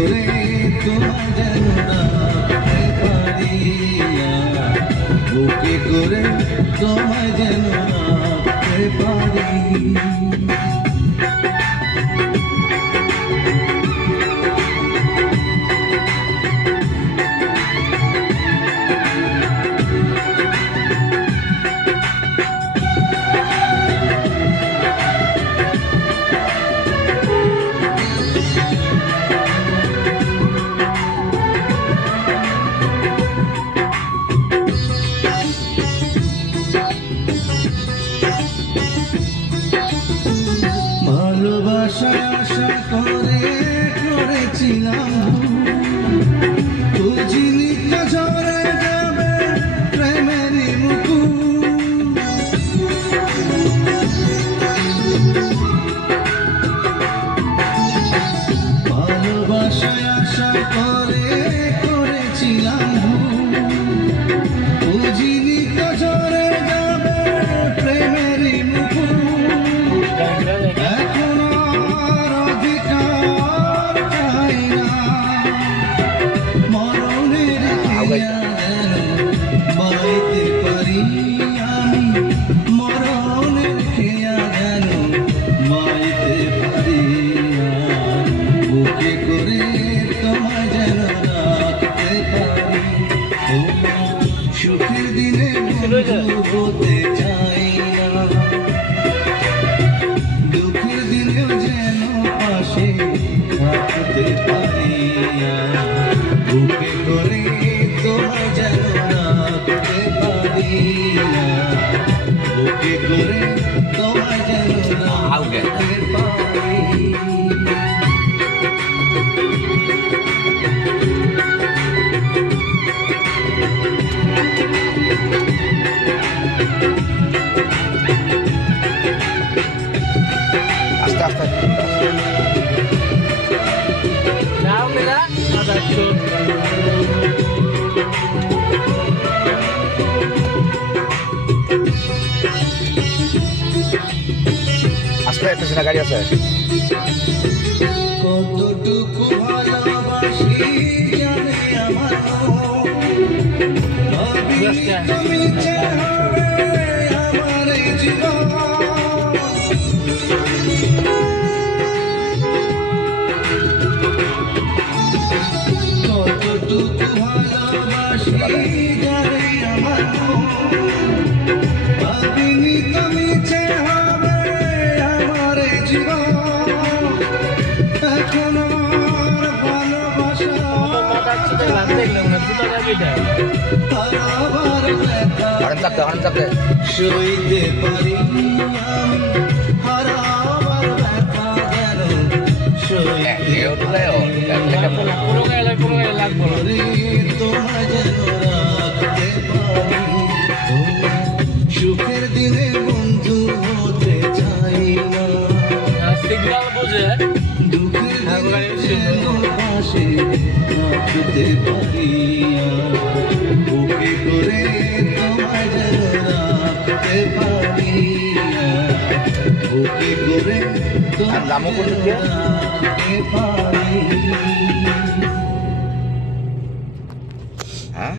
করে তোমায় যেন রাখতে পারি, বুকে করে তোমায় যেন রাখতে পারি। ভালোবাসায় আশা করে করেছিলাম, বুঝিনি তো ঝরে যাবে প্রেমেরই মুকুট। ভালোবাসায় আশা করে করেছিলাম, বুঝিনি তো ঝরে যাবে প্রেমেরই মুকুট। মাইতে পারি আমি মরণের খেয়া যেন মাইতে পারি, বুকে করে তোমায় যেন রাখতে পারি। সুখের দিনে বন্ধু হতে চাই না, দুঃখের দিনেও যেন পাশে থাকতে পারি, বুকে করে তোমায় যেন রাখতে পারি, বুকে করে তোমায় যেন রাখতে পারি। আস্তে আস্তে Now mira, ada itu. আস্তে পেছনে গাড়ি আছে। কতটুকু ভালোবাসি জানে আমার তুমি হবে আমার জীবন। কতটুকু ভালোবাসি জানে আমার ভাবিনি তুমি হবে আমার জীবন। এখন ভালোবাসা সইতে পারি আমি, হারাবার ব্যথা যেন সইতে পারি, তোমায় যেন রাখতে পারি। সুখের দিনে বন্ধু হতে চাই না, দুঃখের দিনে যেন পাশে থাকতে পারি, বুকে করে তোমায় যেন রাখতে পারি, বুকে করে তোমায় যেন রাখতে পারি।